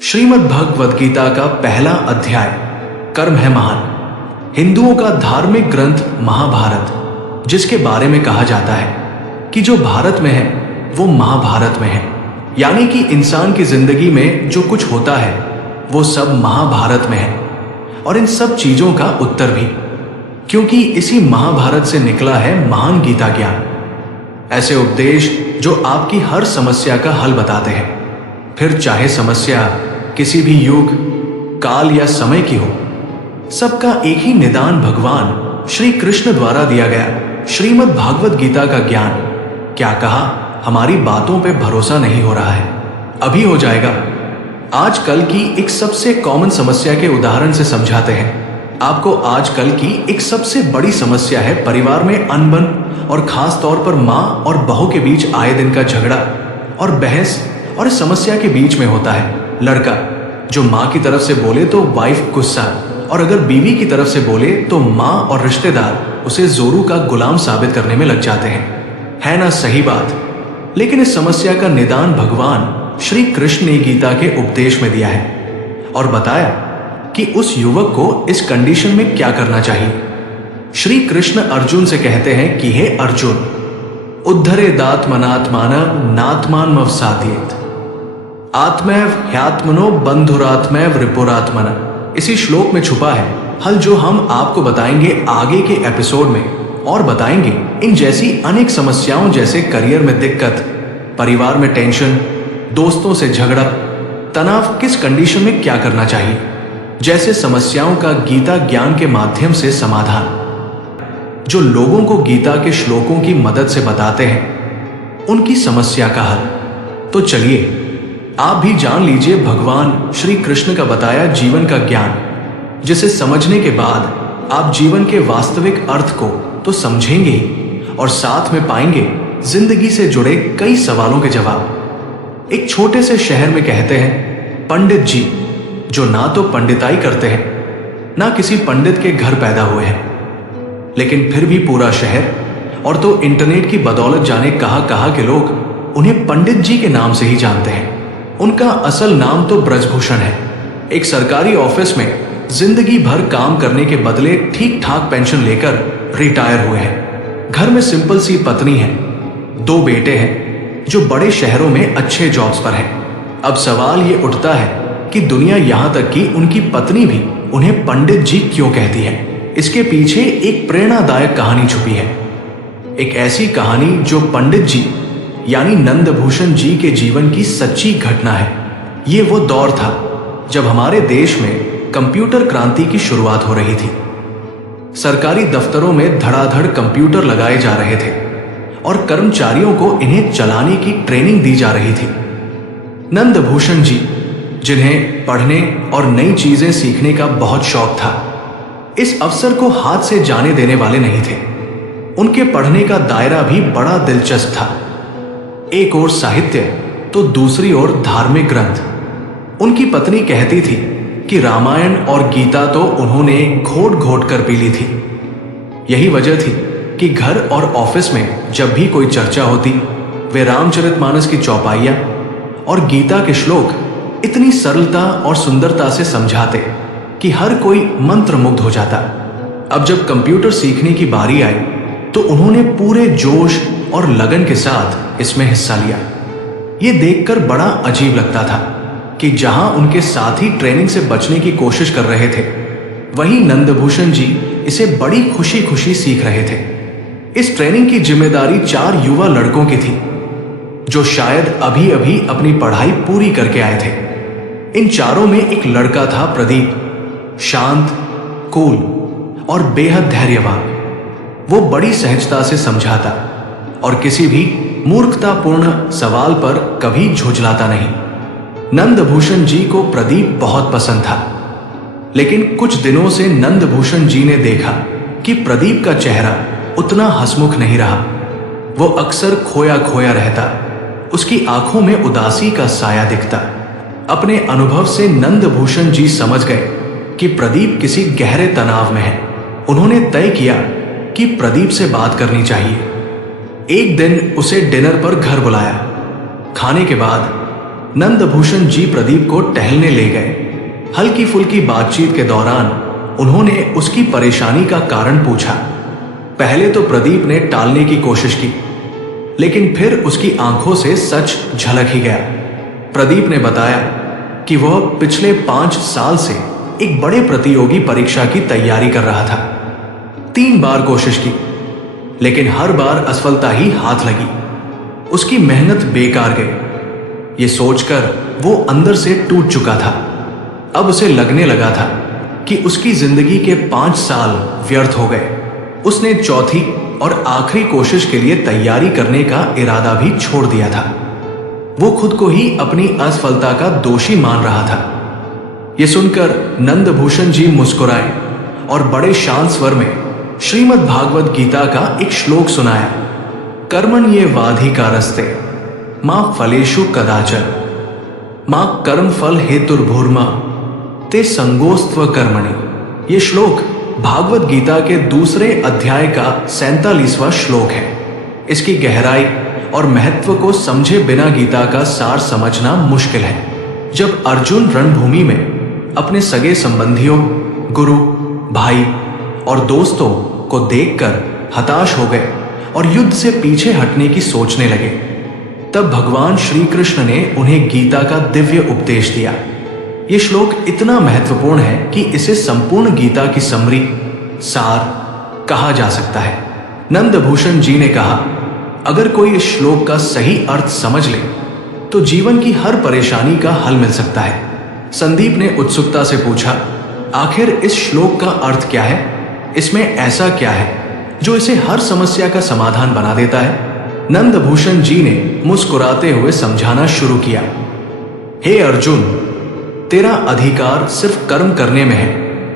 श्रीमद् भगवद गीता का पहला अध्याय कर्म है महान। हिंदुओं का धार्मिक ग्रंथ महाभारत, जिसके बारे में कहा जाता है कि जो भारत में है वो महाभारत में है, यानी कि इंसान की जिंदगी में जो कुछ होता है वो सब महाभारत में है। और इन सब चीजों का उत्तर भी, क्योंकि इसी महाभारत से निकला है महान गीता ज्ञान। ऐसे उपदेश जो आपकी हर समस्या का हल बताते हैं, फिर चाहे समस्या किसी भी युग, काल या समय की हो। सबका एक ही निदान भगवान श्री कृष्ण द्वारा दिया गया श्रीमद् भागवत गीता का ज्ञान। क्या कहा, हमारी बातों पे भरोसा नहीं हो रहा है? अभी हो जाएगा। आजकल की एक सबसे कॉमन समस्या के उदाहरण से समझाते हैं आपको। आजकल की एक सबसे बड़ी समस्या है परिवार में अनबन, और खास तौर पर माँ और बहू के बीच आए दिन का झगड़ा और बहस। और इस समस्या के बीच में होता है लड़का, जो माँ की तरफ से बोले तो वाइफ गुस्सा, और अगर बीवी की तरफ से बोले तो माँ और रिश्तेदार उसे जोरू का गुलाम साबित करने में लग जाते हैं। है ना सही बात? लेकिन इस समस्या का निदान भगवान श्री कृष्ण ने गीता के उपदेश में दिया है और बताया कि उस युवक को इस कंडीशन में क्या करना चाहिए। श्री कृष्ण अर्जुन से कहते हैं कि हे अर्जुन, उद्धरेदात्मनात्मान नात्मान मवसादयेत आत्मैव ह्यात्मनो बंधुरात्मैव रिपुरात्मन। इसी श्लोक में छुपा है हल, जो हम आपको बताएंगे आगे के एपिसोड में। और बताएंगे इन जैसी अनेक समस्याओं, जैसे करियर में दिक्कत, परिवार में टेंशन, दोस्तों से झगड़ा, तनाव, किस कंडीशन में क्या करना चाहिए, जैसे समस्याओं का गीता ज्ञान के माध्यम से समाधान, जो लोगों को गीता के श्लोकों की मदद से बताते हैं उनकी समस्या का हल। तो चलिए आप भी जान लीजिए भगवान श्री कृष्ण का बताया जीवन का ज्ञान, जिसे समझने के बाद आप जीवन के वास्तविक अर्थ को तो समझेंगे ही, और साथ में पाएंगे जिंदगी से जुड़े कई सवालों के जवाब। एक छोटे से शहर में कहते हैं पंडित जी, जो ना तो पंडिताई करते हैं ना किसी पंडित के घर पैदा हुए हैं, लेकिन फिर भी पूरा शहर और तो इंटरनेट की बदौलत जाने कहां के लोग उन्हें पंडित जी के नाम से ही जानते हैं। उनका असल नाम तो ब्रजभूषण है। एक सरकारी ऑफिस में जिंदगी भर काम करने के बदले ठीक ठाक पेंशन लेकर रिटायर हुए हैं। घर में सिंपल सी पत्नी है, 2 बेटे हैं जो बड़े शहरों में अच्छे जॉब्स पर हैं। अब सवाल ये उठता है कि दुनिया, यहां तक कि उनकी पत्नी भी उन्हें पंडित जी क्यों कहती है? इसके पीछे एक प्रेरणादायक कहानी छुपी है। एक ऐसी कहानी जो पंडित जी यानी नंदभूषण जी के जीवन की सच्ची घटना है। ये वो दौर था जब हमारे देश में कंप्यूटर क्रांति की शुरुआत हो रही थी। सरकारी दफ्तरों में धड़ाधड़ कंप्यूटर लगाए जा रहे थे और कर्मचारियों को इन्हें चलाने की ट्रेनिंग दी जा रही थी। नंदभूषण जी, जिन्हें पढ़ने और नई चीजें सीखने का बहुत शौक था, इस अवसर को हाथ से जाने देने वाले नहीं थे। उनके पढ़ने का दायरा भी बड़ा दिलचस्प था। एक ओर साहित्य तो दूसरी ओर धार्मिक ग्रंथ। उनकी पत्नी कहती थी कि रामायण और गीता तो उन्होंने घोट घोट कर पी ली थी। यही वजह थी कि घर और ऑफिस में जब भी कोई चर्चा होती, वे रामचरितमानस की चौपाइयां और गीता के श्लोक इतनी सरलता और सुंदरता से समझाते कि हर कोई मंत्रमुग्ध हो जाता। अब जब कंप्यूटर सीखने की बारी आई तो उन्होंने पूरे जोश और लगन के साथ इसमें हिस्सा लिया। ये देखकर बड़ा अजीब लगता था कि जहां उनके साथी ट्रेनिंग से बचने की कोशिश कर रहे थे, वहीं नंदभूषण जी इसे बड़ी खुशी खुशी सीख रहे थे। इस ट्रेनिंग की जिम्मेदारी 4 युवा लड़कों की थी, जो शायद अभी अभी अपनी पढ़ाई पूरी करके आए थे। इन चारों में एक लड़का था प्रदीप, शांत, कूल और बेहद धैर्यवान। वो बड़ी सहजता से समझाता और किसी भी मूर्खतापूर्ण सवाल पर कभी झुंझलाता नहीं। नंदभूषण जी को प्रदीप बहुत पसंद था, लेकिन कुछ दिनों से नंदभूषण जी ने देखा कि प्रदीप का चेहरा उतना हंसमुख नहीं रहा। वो अक्सर खोया खोया रहता, उसकी आंखों में उदासी का साया दिखता। अपने अनुभव से नंदभूषण जी समझ गए कि प्रदीप किसी गहरे तनाव में है। उन्होंने तय किया कि प्रदीप से बात करनी चाहिए। एक दिन उसे डिनर पर घर बुलाया। खाने के बाद नंदभूषण जी प्रदीप को टहलने ले गए। हल्की फुल्की बातचीत के दौरान उन्होंने उसकी परेशानी का कारण पूछा। पहले तो प्रदीप ने टालने की कोशिश की, लेकिन फिर उसकी आंखों से सच झलक ही गया। प्रदीप ने बताया कि वह पिछले 5 साल से एक बड़े प्रतियोगी परीक्षा की तैयारी कर रहा था। 3 बार कोशिश की, लेकिन हर बार असफलता ही हाथ लगी। उसकी मेहनत बेकार गई। ये सोचकर वो अंदर से टूट चुका था। अब उसे लगने लगा था कि उसकी जिंदगी के 5 साल व्यर्थ हो गए। उसने चौथी और आखिरी कोशिश के लिए तैयारी करने का इरादा भी छोड़ दिया था। वो खुद को ही अपनी असफलता का दोषी मान रहा था। ये सुनकर नंदभूषण जी मुस्कुराए और बड़े शांत स्वर में श्रीमद् भागवत गीता का एक श्लोक सुनाया। कर्मण्ये वाधिकारस्ते मां फलेषु कदाचन मां कर्म फल हेतुर्भूर्मा ते संगोस्त्व कर्मणि। ये श्लोक भागवत गीता के दूसरे अध्याय का 47वां श्लोक है। इसकी गहराई और महत्व को समझे बिना गीता का सार समझना मुश्किल है। जब अर्जुन रणभूमि में अपने सगे संबंधियों, गुरु, भाई और दोस्तों को देखकर हताश हो गए और युद्ध से पीछे हटने की सोचने लगे, तब भगवान श्री कृष्ण ने उन्हें गीता का दिव्य उपदेश दिया। ये श्लोक इतना महत्वपूर्ण है कि इसे संपूर्ण गीता की समरी, सार कहा जा सकता है। नंदभूषण जी ने कहा, अगर कोई इस श्लोक का सही अर्थ समझ ले तो जीवन की हर परेशानी का हल मिल सकता है। संदीप ने उत्सुकता से पूछा, आखिर इस श्लोक का अर्थ क्या है? इसमें ऐसा क्या है जो इसे हर समस्या का समाधान बना देता है? नंदभूषण जी ने मुस्कुराते हुए समझाना शुरू किया। हे अर्जुन, तेरा अधिकार सिर्फ कर्म करने में है,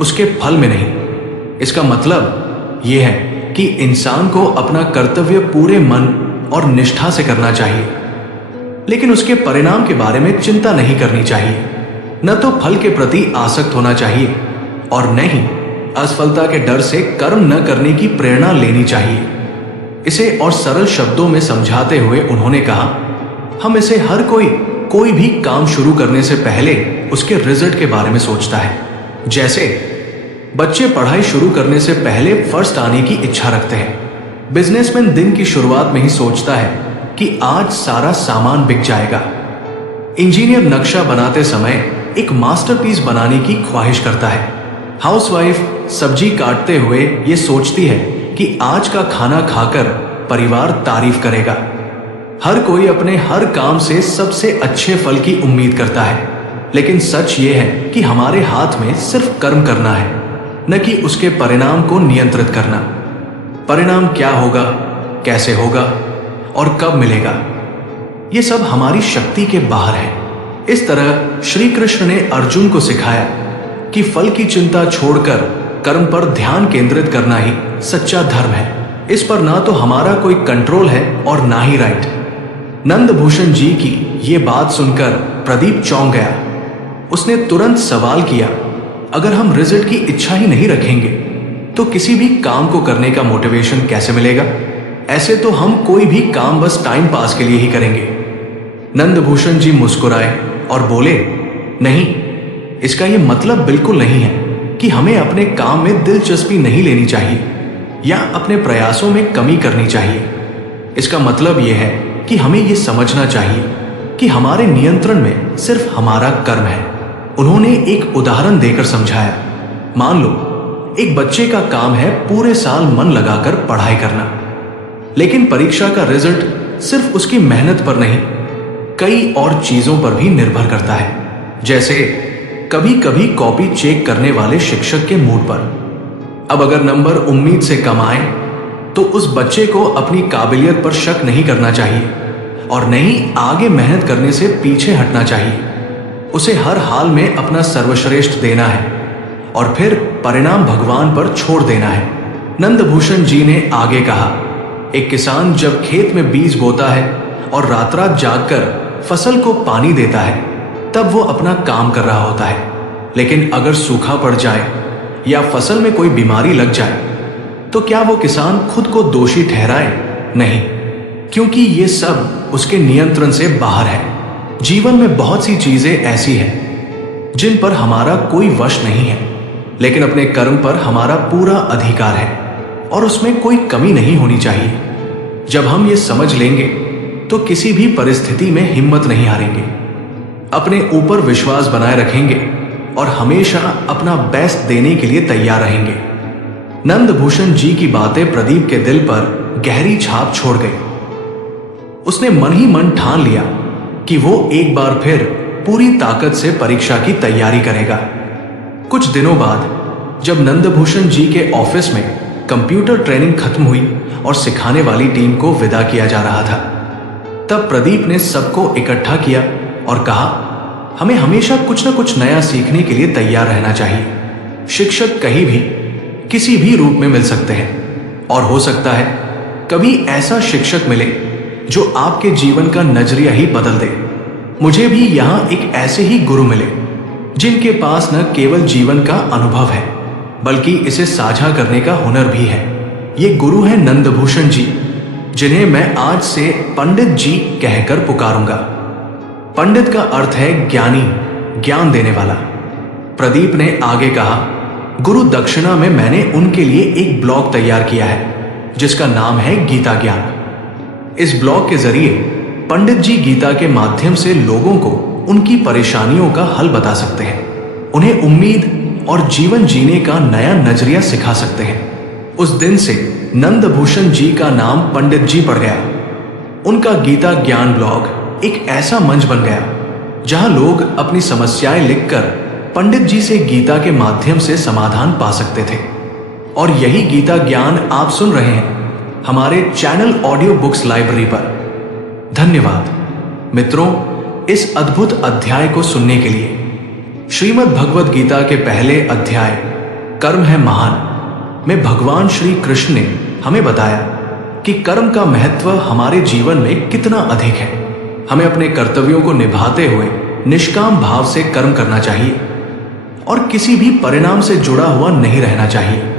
उसके फल में नहीं। इसका मतलब यह है कि इंसान को अपना कर्तव्य पूरे मन और निष्ठा से करना चाहिए, लेकिन उसके परिणाम के बारे में चिंता नहीं करनी चाहिए। न तो फल के प्रति आसक्त होना चाहिए और न ही असफलता के डर से कर्म न करने की प्रेरणा लेनी चाहिए। इसे और सरल शब्दों में समझाते हुए उन्होंने कहा, हम इसे हर कोई भी काम शुरू करने से पहले उसके रिजल्ट के बारे में सोचता है। जैसे बच्चे पढ़ाई शुरू करने से पहले फर्स्ट आने की इच्छा रखते हैं। बिजनेसमैन दिन की शुरुआत में ही सोचता है कि आज सारा सामान बिक जाएगा। इंजीनियर नक्शा बनाते समय एक मास्टरपीस बनाने की ख्वाहिश करता है। हाउसवाइफ सब्जी काटते हुए ये सोचती है कि आज का खाना खाकर परिवार तारीफ करेगा। हर कोई अपने हर काम से सबसे अच्छे फल की उम्मीद करता है, लेकिन सच ये है कि हमारे हाथ में सिर्फ कर्म करना है, न कि उसके परिणाम को नियंत्रित करना। परिणाम क्या होगा, कैसे होगा और कब मिलेगा, ये सब हमारी शक्ति के बाहर है। इस तरह श्री कृष्ण ने अर्जुन को सिखाया कि फल की चिंता छोड़कर कर्म पर ध्यान केंद्रित करना ही सच्चा धर्म है। इस पर ना तो हमारा कोई कंट्रोल है और ना ही राइट। नंदभूषण जी की ये बात सुनकर प्रदीप चौंक गया। उसने तुरंत सवाल किया, अगर हम रिजल्ट की इच्छा ही नहीं रखेंगे तो किसी भी काम को करने का मोटिवेशन कैसे मिलेगा? ऐसे तो हम कोई भी काम बस टाइम पास के लिए ही करेंगे। नंदभूषण जी मुस्कुराए और बोले, नहीं, इसका यह मतलब बिल्कुल नहीं है कि हमें अपने काम में दिलचस्पी नहीं लेनी चाहिए या अपने प्रयासों में कमी करनी चाहिए। इसका मतलब यह है कि हमें यह समझना चाहिए कि हमारे नियंत्रण में सिर्फ हमारा कर्म है। उन्होंने एक उदाहरण देकर समझाया। मान लो एक बच्चे का काम है पूरे साल मन लगाकर पढ़ाई करना, लेकिन परीक्षा का रिजल्ट सिर्फ उसकी मेहनत पर नहीं, कई और चीजों पर भी निर्भर करता है। जैसे कभी कभी कॉपी चेक करने वाले शिक्षक के मूड पर। अब अगर नंबर उम्मीद से कम आए तो उस बच्चे को अपनी काबिलियत पर शक नहीं करना चाहिए और नहीं आगे मेहनत करने से पीछे हटना चाहिए। उसे हर हाल में अपना सर्वश्रेष्ठ देना है और फिर परिणाम भगवान पर छोड़ देना है। नंदभूषण जी ने आगे कहा, एक किसान जब खेत में बीज बोता है और रात रात जागकर फसल को पानी देता है, तब वो अपना काम कर रहा होता है। लेकिन अगर सूखा पड़ जाए या फसल में कोई बीमारी लग जाए तो क्या वो किसान खुद को दोषी ठहराए? नहीं, क्योंकि ये सब उसके नियंत्रण से बाहर है। जीवन में बहुत सी चीजें ऐसी हैं जिन पर हमारा कोई वश नहीं है, लेकिन अपने कर्म पर हमारा पूरा अधिकार है और उसमें कोई कमी नहीं होनी चाहिए। जब हम ये समझ लेंगे तो किसी भी परिस्थिति में हिम्मत नहीं हारेंगे, अपने ऊपर विश्वास बनाए रखेंगे और हमेशा अपना बेस्ट देने के लिए तैयार रहेंगे। नंदभूषण जी की बातें प्रदीप के दिल पर गहरी छाप छोड़ गई। उसने मन ही मन ठान लिया कि वो एक बार फिर पूरी ताकत से परीक्षा की तैयारी करेगा। कुछ दिनों बाद जब नंदभूषण जी के ऑफिस में कंप्यूटर ट्रेनिंग खत्म हुई और सिखाने वाली टीम को विदा किया जा रहा था, तब प्रदीप ने सबको इकट्ठा किया और कहा, हमें हमेशा कुछ न कुछ नया सीखने के लिए तैयार रहना चाहिए। शिक्षक कहीं भी किसी भी रूप में मिल सकते हैं और हो सकता है कभी ऐसा शिक्षक मिले जो आपके जीवन का नजरिया ही बदल दे। मुझे भी यहां एक ऐसे ही गुरु मिले जिनके पास न केवल जीवन का अनुभव है बल्कि इसे साझा करने का हुनर भी है। ये गुरु हैं नंदभूषण जी, जिन्हें मैं आज से पंडित जी कहकर पुकारूंगा। पंडित का अर्थ है ज्ञानी, ज्ञान देने वाला। प्रदीप ने आगे कहा, गुरु दक्षिणा में मैंने उनके लिए एक ब्लॉग तैयार किया है जिसका नाम है गीता ज्ञान। इस ब्लॉग के जरिए पंडित जी गीता के माध्यम से लोगों को उनकी परेशानियों का हल बता सकते हैं, उन्हें उम्मीद और जीवन जीने का नया नजरिया सिखा सकते हैं। उस दिन से नंदभूषण जी का नाम पंडित जी पड़ गया। उनका गीता ज्ञान ब्लॉग एक ऐसा मंच बन गया जहां लोग अपनी समस्याएं लिखकर पंडित जी से गीता के माध्यम से समाधान पा सकते थे। और यही गीता ज्ञान आप सुन रहे हैं हमारे चैनल ऑडियो बुक्स लाइब्रेरी पर। धन्यवाद मित्रों, इस अद्भुत अध्याय को सुनने के लिए। श्रीमद् भगवद गीता के पहले अध्याय कर्म है महान में भगवान श्री कृष्ण ने हमें बताया कि कर्म का महत्व हमारे जीवन में कितना अधिक है। हमें अपने कर्तव्यों को निभाते हुए निष्काम भाव से कर्म करना चाहिए और किसी भी परिणाम से जुड़ा हुआ नहीं रहना चाहिए।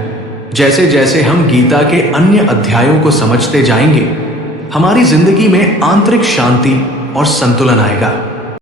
जैसे जैसे हम गीता के अन्य अध्यायों को समझते जाएंगे, हमारी जिंदगी में आंतरिक शांति और संतुलन आएगा।